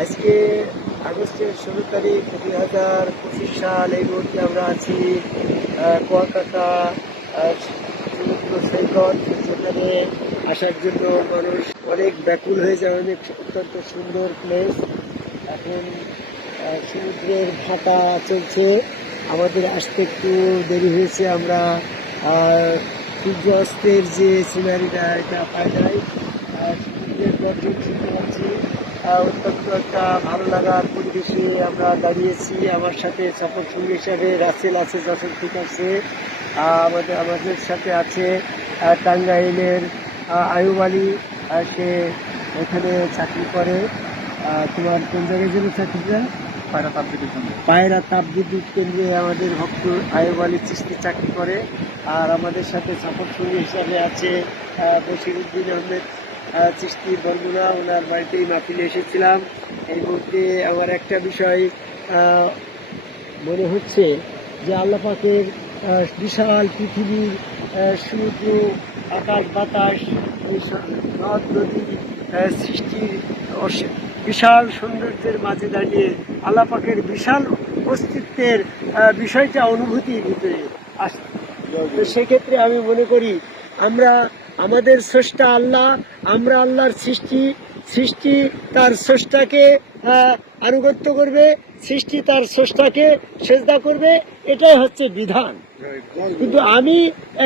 আজকে আগস্টের ষোলো তারিখ দুই হাজার পঁচিশ সাল এই মুহূর্তে আমরা আছি কুয়াকাটা সমুদ্র সৈকত, যেখানে আসার জন্য মানুষ অনেক ব্যাকুল হয়ে যায়, অনেক অত্যন্ত সুন্দর প্লেস এখন সমুদ্রের ভাটা চলছে। আমাদের আসতে একটু দেরি হয়েছে, আমরা সূর্য অস্তের যে সিনারিটা এটা পাই নাই। সমুদ্রের গর্জন শুনতে অত্যন্ত একটা ভালো লাগার পরিবেশে আমরা দাঁড়িয়েছি। আমার সাথে সফর সঙ্গী হিসাবে রাসেল আছে যশোর ঠিক আছে। আমাদের আমাদের সাথে আছে টাঙ্গাইলের আয়ুব আলী। সে এখানে চাকরি করে। তোমার কোন জায়গায় যেন চাকরিটা পায়রা তাপবিদ্যুৎ কেন্দ্র। পায়রা তাপবিদ্যুৎ কেন্দ্রে আমাদের ভক্ত আয়ুব আলী চিস্তি চাকরি করে। আর আমাদের সাথে সাপোর্ট সঙ্গী হিসাবে আছে আহ, বশিরুদ্দিন আহমেদ। আহ, চিস্তি বরগুনা ওনার বাড়িতেই মাহফিলে এসেছিলাম। এই মুহূর্তে আমার একটা বিষয় মনে হচ্ছে যে আল্লাহ পাকের আহ, বিশাল পৃথিবীর সমুদ্র আকাশ বাতাস এই নদ নদী সৃষ্টির বিশাল সৌন্দর্যের মাঝে দাঁড়িয়ে আল্লাহ পাকের বিশাল অস্তিত্বের বিষয়টা অনুভূতির ভিতরে আসে সেক্ষেত্রে আমি মনে করি আমরা আমাদের স্রষ্টা আল্লাহ, আমরা আল্লাহর সৃষ্টি সৃষ্টি তার স্রষ্টাকে আনুগত্য করবে, সৃষ্টি তার স্রষ্টাকে সেজদা করবে, এটাই হচ্ছে বিধান। কিন্তু আমি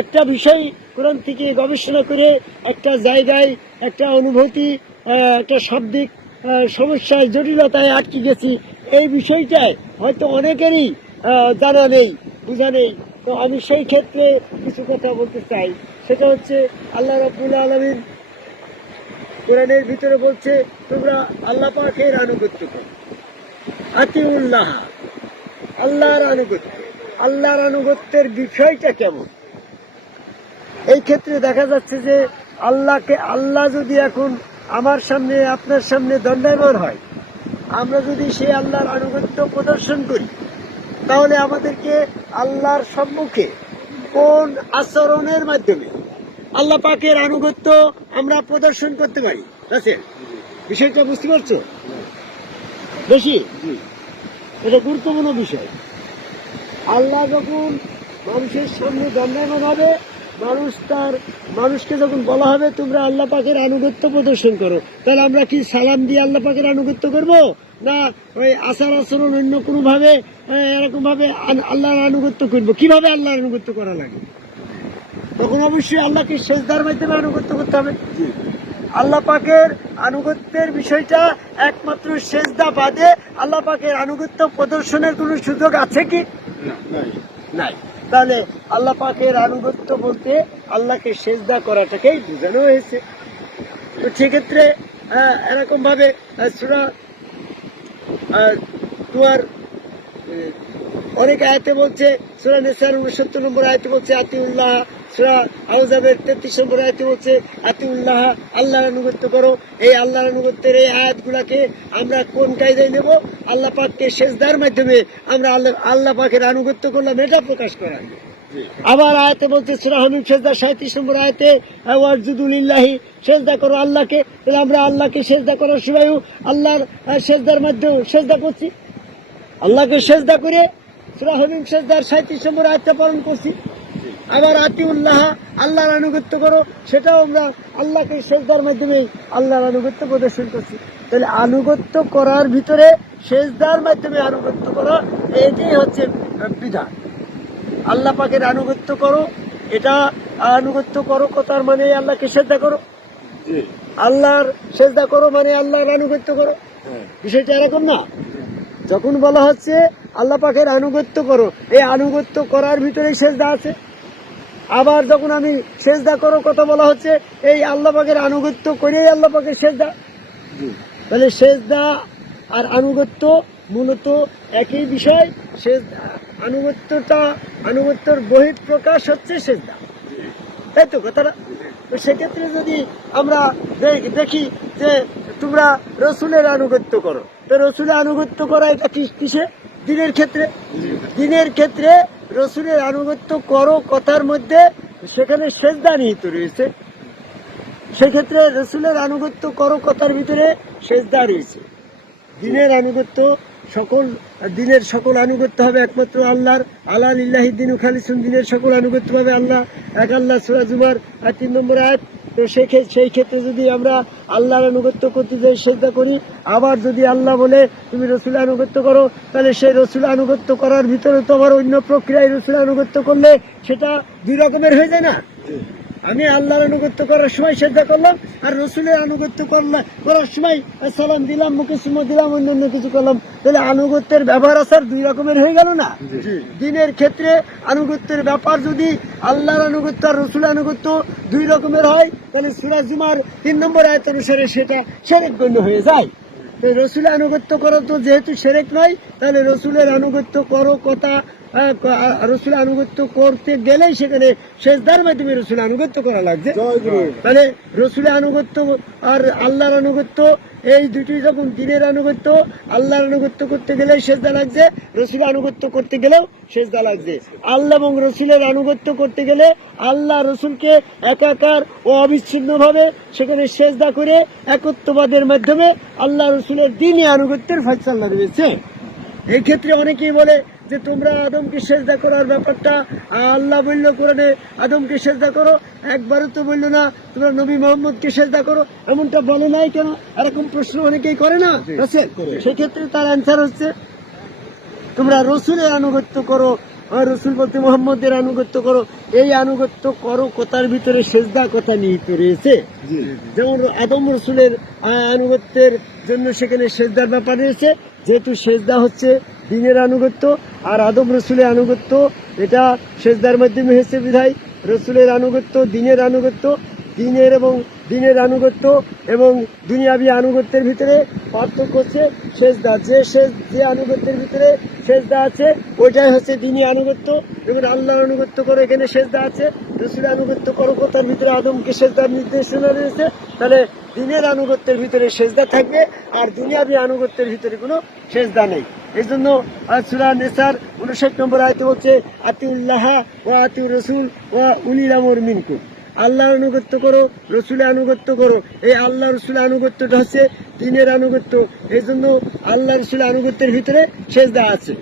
একটা বিষয় কোরআন থেকে গবেষণা করে একটা জায়গায় একটা অনুভূতি একটা শাব্দিক সমস্যায়, জটিলতায় আটকে গেছি। এই বিষয়টায় হয়তো অনেকেরই জানা নেই, বোঝা নেই। তো আমি সেই ক্ষেত্রে কিছু কথা বলতে চাই। সেটা হচ্ছে আল্লাহ রব্বুল আলমিন কোরআনের ভিতরে বলছে, তোমরা আল্লাহ পাকের আনুগত্য করো। আতিউল্লাহ, আল্লাহর আনুগত্য। আল্লাহর আনুগত্যের বিষয়টা কেমন? এই ক্ষেত্রে দেখা যাচ্ছে যে আল্লাহকে, আল্লাহ যদি এখন আমার সামনে, আপনার সামনে দণ্ডায়মান হয়, আমরা যদি সেই আল্লাহর আনুগত্য প্রদর্শন করি, তাহলে আমাদেরকে আল্লাহর সম্মুখে কোন আচরণের মাধ্যমে আল্লাহ পাকের আনুগত্য আমরা প্রদর্শন করতে পারি। রাসেল বিষয়টা বুঝতে পারছ? বেশি? এটা গুরুত্বপূর্ণ বিষয়। আল্লাহ যখন মানুষের সামনে দণ্ডায়মান হবে মানুষ তার মানুষকে যখন বলা হবে তোমরা আল্লাহ পাকের আনুগত্য প্রদর্শন করো। তাহলে আমরা কি সালাম দিয়ে আল্লাহ পাকের আনুগত্য করব? না ওই আচার আচরণ অন্য কোনো ভাবে এরকম ভাবে আল্লাহর আনুগত্য করব? কীভাবে আল্লাহর আনুগত্য করা লাগে? তখন অবশ্যই আল্লাহকে সেজদার মাধ্যমে আনুগত্য করতে হবে। আল্লাহ পাকের আনুগত্যের বিষয়টা একমাত্র সেজদা বাদে আল্লাহ পাকের আনুগত্য প্রদর্শনের কোনো সুযোগ আছে কি? নাই। তাহলে আল্লাহ পাকের আনুগত্য বলতে আল্লাহকে শেষ সেজদা করাটাকেই বোঝানো হয়েছে। তো সেক্ষেত্রে আহ, এরকম ভাবে সুরা তোমার অনেক আয়তে বলছে সুরা নেসার উনসত্তর নম্বর আয়তে বলছে আতিউল্লাহ সুরা আউজাবের তেত্রিশ নম্বর আয়তে বলছে আতিউল্লাহ আল্লাহর আনুগত্য করো। এই আল্লাহর আনুগত্যের এই আয়াতগুলাকে আমরা কোন কায়দায় নেব? আল্লাহ পাককে সেজদার মাধ্যমে আমরা আল্লাহ আল্লাহ পাকের আনুগত্য করলাম এটা প্রকাশ করা। আবার আয়াতে বলছে সুরা হামিম সেজদা সাঁত্রিশ নম্বর আয়াতে ওয়াজুদুলিল্লাহি সেজদা করো আল্লাহকে। তাহলে আমরা আল্লাহকে সেজদা করার সময়ও আল্লাহর সেজদার মাধ্যমে সেজদা করছি। আল্লাহকে সেজদা করে সুরা হামিম সেজদার সাঁত্রিশ নম্বর আয়াতটা পালন করছি। আবার আতিউল্লাহ আল্লাহর আনুগত্য করো সেটাও আমরা আল্লাহকে সেজদার মাধ্যমে আল্লাহর আনুগত্য প্রদর্শন করছি। তাহলে আনুগত্য করার ভিতরে সেজদার মাধ্যমে আনুগত্য করো এটাই হচ্ছে বিধান। আল্লাহ পাকের আনুগত্য করো এটা আনুগত্য করো কথার মানে আল্লাহকে সেজদা করো। আল্লাহর সেজদা করো মানে আল্লাহর আনুগত্য করো। বিষয়টা এরকম না। যখন বলা হচ্ছে আল্লাহ পাকের আনুগত্য করো এই আনুগত্য করার ভিতরে সেজদা আছে। আবার যখন আমি সেজদা করো কথা বলা হচ্ছে এই আল্লাহ পাকের আনুগত্য করেই আল্লাহ পাকের সেজদা। তাহলে সেজদা আর আনুগত্য মূলত একই বিষয়। সেজ আনুগত্যটা আনুগত্যর বহির প্রকাশ হচ্ছে সেজদা। তাই তো কথাটা? সেক্ষেত্রে যদি আমরা দেখি যে তোমরা রসুলের আনুগত্য করো। তো রসুলের আনুগত্য করা এটা কিসে? দিনের ক্ষেত্রে। দিনের ক্ষেত্রে রসুলের আনুগত্য করো কথার মধ্যে সেখানে সেজদা নিহিত রয়েছে। সেক্ষেত্রে রসুলের আনুগত্য করো কথার ভিতরে সেজদা রয়েছে। দিনের আনুগত্য সকল দিনের সকল আনুগত্য হবে একমাত্র আল্লাহর। আল্লাহ ইল্লাহি দিন খালিসুন, দিনের সকল আনুগত্য হবে আল্লাহ। এক আল্লাহ সুরাজুমার তিন নম্বর আয়াত। তো ক্ষে- সেই ক্ষেত্রে যদি আমরা আল্লাহর আনুগত্য করতে যাই চেষ্টা করি, আবার যদি আল্লাহ বলে, তুমি রসুল আনুগত্য করো, তাহলে সেই রসুল আনুগত্য করার ভিতরে তো আবার অন্য প্রক্রিয়ায় রসুল আনুগত্য করলে সেটা দুই রকমের হয়ে যায় না? আমি আল্লাহর আনুগত্য করার সময় সেজদা করলাম আর রসুলের আনুগত্য করলাম করার সময় সালাম দিলাম মুখে সুমো দিলাম অন্যান্য কিছু করলাম। তাহলে আনুগত্যের ব্যবহার আসার দুই রকমের হয়ে গেল না? দিনের ক্ষেত্রে আনুগত্যের ব্যাপার যদি আল্লাহর আনুগত্য আর রসুল আনুগত্য দুই রকমের হয় তাহলে সুরাজুমার তিন নম্বর আয়ত অনুসারে সেটা সেরেক গণ্য হয়ে যায়। তো রসুলের আনুগত্য করো তো যেহেতু সেরেক নয় তাহলে রসুলের আনুগত্য করো কথা আ- আনুগত্য করতে গেলেই সেখানে শেষদার মাধ্যমে রসুলের আনুগত্য করা লাগছে। মানে রসুলের আনুগত্য আর আল্লাহর আনুগত্য এই দুটি যখন দিনের আনুগত্য আল্লাহর আনুগত্য করতে গেলে সেজদা লাগছে রসুলের আনুগত্য করতে গেলেও সেজদা লাগছে। আল্লাহ এবং রসুলের আনুগত্য করতে গেলে আল্লাহ রসুলকে একাকার ও অবিচ্ছিন্নভাবে সেখানে সেজদা করে একত্ববাদের মাধ্যমে আল্লাহ রসুলের দিনই আনুগত্যের ফয়সালা রয়েছে এই ক্ষেত্রে অনেকেই বলে যে তোমরা আদমকে সেজদা করার ব্যাপারটা আল্লাহ বলল কোরআনে আদমকে সেজদা করো একবারও তো বলল না তোমরা নবী মোহাম্মদকে সেজদা করো এমনটা বলে নাই কেন? এরকম প্রশ্ন অনেকেই করে না সেক্ষেত্রে তার অ্যান্সার হচ্ছে তোমরা রসুলের আনুগত্য করো রসুল বলতে মোহাম্মদের আনুগত্য করো এই আনুগত্য করো কথার ভিতরে সেজদা কথা নিহিত রয়েছে যেমন আদম রসুলের আনুগত্যের জন্য সেখানে সেজদার ব্যাপার রয়েছে যেহেতু সেজদা হচ্ছে দিনের আনুগত্য আর আদম রসুলের আনুগত্য। এটা সেজদার মাধ্যমে হয়েছে বিধায়। রসুলের আনুগত্য, দিনের আনুগত্য, দিনের এবং দিনের আনুগত্য এবং দুনিয়াবি আনুগত্যের ভিতরে পার্থক্য হচ্ছে সেজদা যে শেষ, যে আনুগত্যের ভিতরে সেজদা আছে, ওইটাই হচ্ছে দিনী আনুগত্য এবং আল্লাহর আনুগত্য করো এখানে সেজদা আছে। রসুলের আনুগত্য করো, কথার ভিতরে আদমকে সেজদার নির্দেশনা রয়েছে তাহলে দিনের আনুগত্যের ভিতরে সেজদা থাকবে আর দুনিয়াবি আনুগত্যের ভিতরে কোনো সেজদা নেই। এই জন্য সুরা নেসার উনষাট নম্বর আয়তে হচ্ছে আতিউল্লাহ ও আতিউর রসুল ও উলিল আমর মিনকুম। আল্লাহর আনুগত্য করো রসুলের আনুগত্য করো। এই আল্লাহ রসুলের আনুগত্যটা হচ্ছে দিনের আনুগত্য। এই জন্য আল্লাহ রসুলের আনুগত্যের ভিতরে সেজদা আছে।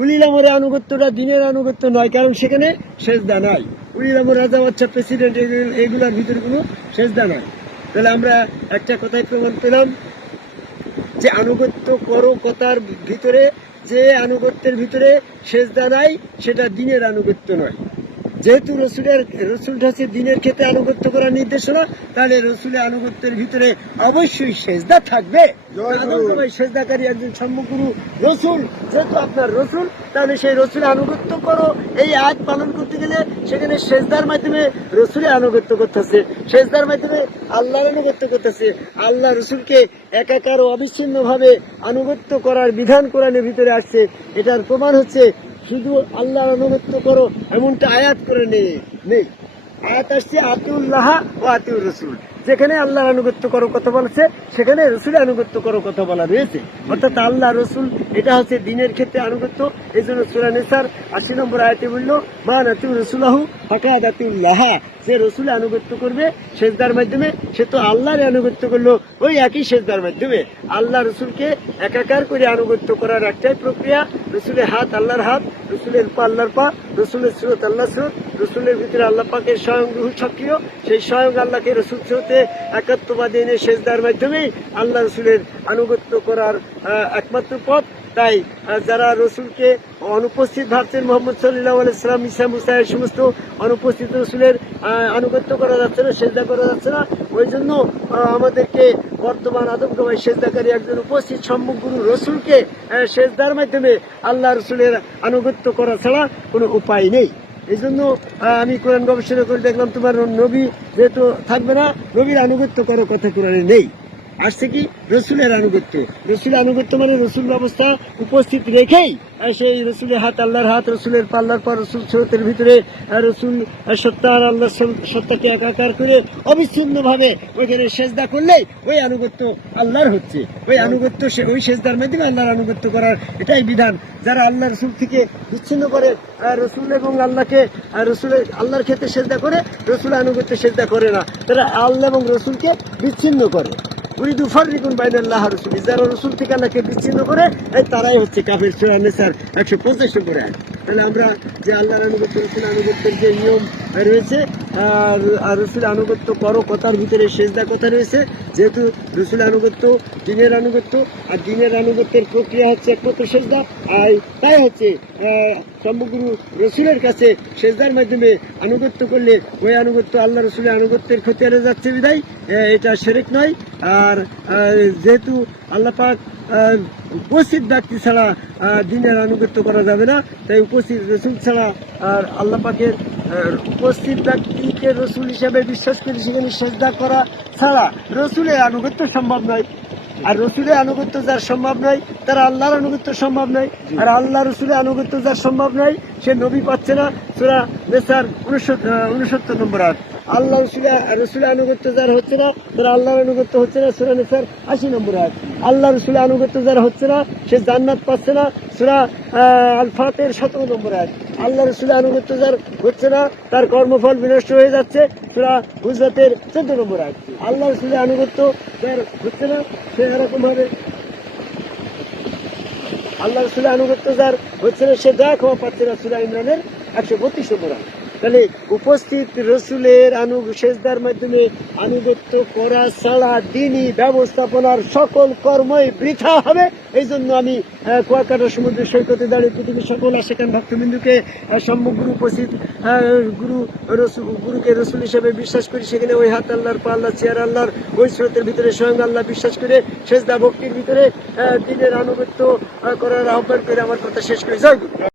উলিল আমরের আনুগত্যটা দিনের আনুগত্য নয় কারণ সেখানে সেজদা নাই। উলিল আমর রাজা বাচ্চা প্রেসিডেন্ট এগুলোর ভিতরে কোনো সেজদা নাই। তাহলে আমরা একটা কথাই প্রমাণ পেলাম যে আনুগত্য করো কথার ভিতরে যে আনুগত্যের ভিতরে সেজদা নাই সেটা দিনের আনুগত্য নয়। যেহেতু রসুলের রসুলটা হচ্ছে দিনের ক্ষেত্রে আনুগত্য করার নির্দেশনা তাহলে রসুলের আনুগত্যের ভিতরে অবশ্যই সেজদা থাকবে। সেজদাকারী একজন সম্মুখগুরু রসুল যেহেতু আপনার রসুল তাহলে সেই রসুলের আনুগত্য করো। এই আয়াত পালন করতে গেলে সেখানে সেজদার মাধ্যমে রসুলের আনুগত্য করতেছে। সেজদার মাধ্যমে আল্লাহর আনুগত্য করতেছে। আল্লাহ রসুলকে একাকার ও অবিচ্ছিন্ন ভাবে আনুগত্য করার বিধান কোরআনের ভিতরে আসছে। এটার প্রমাণ হচ্ছে শুধু আল্লাহর আনুগত্য করো, এমনটা আয়াত করে নেই নেই। আয়াত আসছে, আতিউল্লাহ ও আতিউর রসুল যেখানে আল্লাহর আনুগত্য করো কথা বলছে, সেখানে রসুলের আনুগত্য করো কথা বলা রয়েছে। অর্থাৎ আল্লাহ রসুল, এটা হচ্ছে দিনের ক্ষেত্রে আনুগত্য। এই জন্য সুরানিসার আশি নম্বর আয়তে বলল, মা নাতিউর রসুলাহু হঠাৎ দাতিউল্লাহ যে রসুল আনুগত্য করবে সেজদার মাধ্যমে, সে তো আল্লাহর আনুগত্য করল। ওই একই সেজদার মাধ্যমে। আল্লাহ রসুলকে একাকার করে আনুগত্য করার একটাই প্রক্রিয়া, রসুলের হাত আল্লাহর হাত, রসুলের পা আল্লাহর পা, রসুলের স্রোত আল্লাহ স্রোত, রসুলের ভিতরে আল্লাহ পাকের স্বয়ং রুহ সক্রিয়, সেই স্বয়ং আল্লাহকে রসুল স্রোতে একাত্মবাদী এনে সেজদার মাধ্যমেই আল্লাহ রসুলের আনুগত্য করার একমাত্র পথ। তাই যারা রসুলকে অনুপস্থিত ভাবছেন মোহাম্মদ সাল্লাহ আলাইসালাম ইসা মুসা, এই সমস্ত অনুপস্থিত রসুলের আনুগত্য করা যাচ্ছে না, সেজদা করা যাচ্ছে না। ওই জন্য আমাদেরকে বর্তমান আদমকামাই সেজদাকারী একজন উপস্থিত সম্মুখ গুরু রসুলকে সেজদার মাধ্যমে আল্লাহ রসুলের আনুগত্য করা ছাড়া কোনো উপায় নেই। এই জন্য আমি কোরআন গবেষণা করে দেখলাম, তোমার নবী যেহেতু থাকবে না, নবীর আনুগত্য করার কথা কোরআনে নেই। আসছে কি রসুলের আনুগত্য। রসুলের আনুগত্য মানে রসুল ব্যবস্থা উপস্থিত রেখেই সেই রসুলের হাত আল্লাহর হাত রসুলের পাল্লার পর রসুল স্রোতের ভিতরে রসুল আহ, সত্তা আর আল্লাহ সত্তাকে একাকার করে অবিচ্ছিন্ন ভাবে ওইখানে সেজদা করলেই ওই আনুগত্য আল্লাহর হচ্ছে। ওই আনুগত্য সে- ওই সেজদার মাধ্যমে আল্লাহর আনুগত্য করার এটাই বিধান। যারা আল্লাহ রসুল থেকে বিচ্ছিন্ন করে রসুল এবং আল্লাহকে রসুলের আল্লাহর ক্ষেত্রে সেজদা করে রসুল আনুগত্য সেজদা করে না। তারা আল্লাহ এবং রসুলকে বিচ্ছিন্ন করে। উরিদু বাইন আল্লাহ রসুল। যারা রসুল ঠিকানাকে বিচ্ছিন্ন করে তারাই হচ্ছে কাফের সোয়ানে স্যার একশো পঁচাশি করে মানে আমরা যে আল্লাহর আনুগত্য রসুল আনুগত্যের যে নিয়ম রয়েছে আর রসুল আনুগত্য করো কথার ভিতরে সেজদা কথা রয়েছে। যেহেতু রসুল আনুগত্য দিনের আনুগত্য আর দিনের আনুগত্যের প্রক্রিয়া হচ্ছে একমাত্র সেজদা। আর তাই হচ্ছে আহ, সমগ্র রসুলের কাছে সেজদার মাধ্যমে আনুগত্য করলে ওই আনুগত্য আল্লাহ রসুলের আনুগত্যের ক্ষতি খতিয়ারে যাচ্ছে বিদায় এটা সেরেক নয়। আর যেহেতু আল্লাহ পাক উপস্থিত ব্যক্তি ছাড়া দিনের আনুগত্য করা যাবে না তাই উপস্থিত রসুল ছাড়া আর আল্লাহ পাকের উপস্থিত ব্যক্তিকে রসুল হিসাবে বিশ্বাস করে সেখানে শ্রদ্ধা করা ছাড়া রসুলের আনুগত্য সম্ভব নয়। আর রসুলের আনুগত্য যার সম্ভব নয় তার আল্লাহর আনুগত্য সম্ভব নয়। আর আল্লাহ রসুলের আনুগত্য যার সম্ভব নয় সে নবী পাচ্ছে না। সুরা নেসার উনসত্তর নম্বর আট আল্লাহ রসুলের আনুগত্য যার হচ্ছে না, তার আল্লাহর আনুগত্য হচ্ছে না, সুরা নেসার আশি নম্বর আট আল্লাহ রসুলের আনুগত্য যার হচ্ছে না, সে জান্নাত পাচ্ছে না, সুরা আল ফাতের সতেরো নম্বর আট আল্লাহ রসুলের আনুগত্য যার হচ্ছে না, তার কর্মফল বিনষ্ট হয়ে যাচ্ছে, সুরা গুজরাতের চোদ্দ নম্বর আট আল্লাহ রসুলের আনুগত্য যার হচ্ছে না, সে এরকম ভাবে আল্লাহ রসুলের আনুগত্য যার হচ্ছে না, সে দয়া ক্ষমা পাচ্ছে না, সুরা ইমরানের একশো বত্রিশ নম্বর আয়াত। তাহলে উপস্থিত রসুলের আনু সেজদার মাধ্যমে আনুগত্য করা ছাড়া দিনই ব্যবস্থাপনার সকল কর্মই বৃথা হবে। এই জন্য আমি কুয়াকাটা সমুদ্র সৈকতে দাঁড়িয়ে পৃথিবীর সকল আশেখান ভক্তবিন্দুকে সমগ্র উপস্থিত গুরু রসুল, গুরুকে রসুল হিসেবে বিশ্বাস করি, সেখানে ওই হাত আল্লাহর, পা আল্লাহ চেয়ার আল্লাহর, ওই স্রোতের ভিতরে স্বয়ং আল্লাহ বিশ্বাস করে, সেজদা ভক্তির ভিতরে দিনের আনুগত্য করার আহ্বান করে আমার কথা শেষ করে। জয়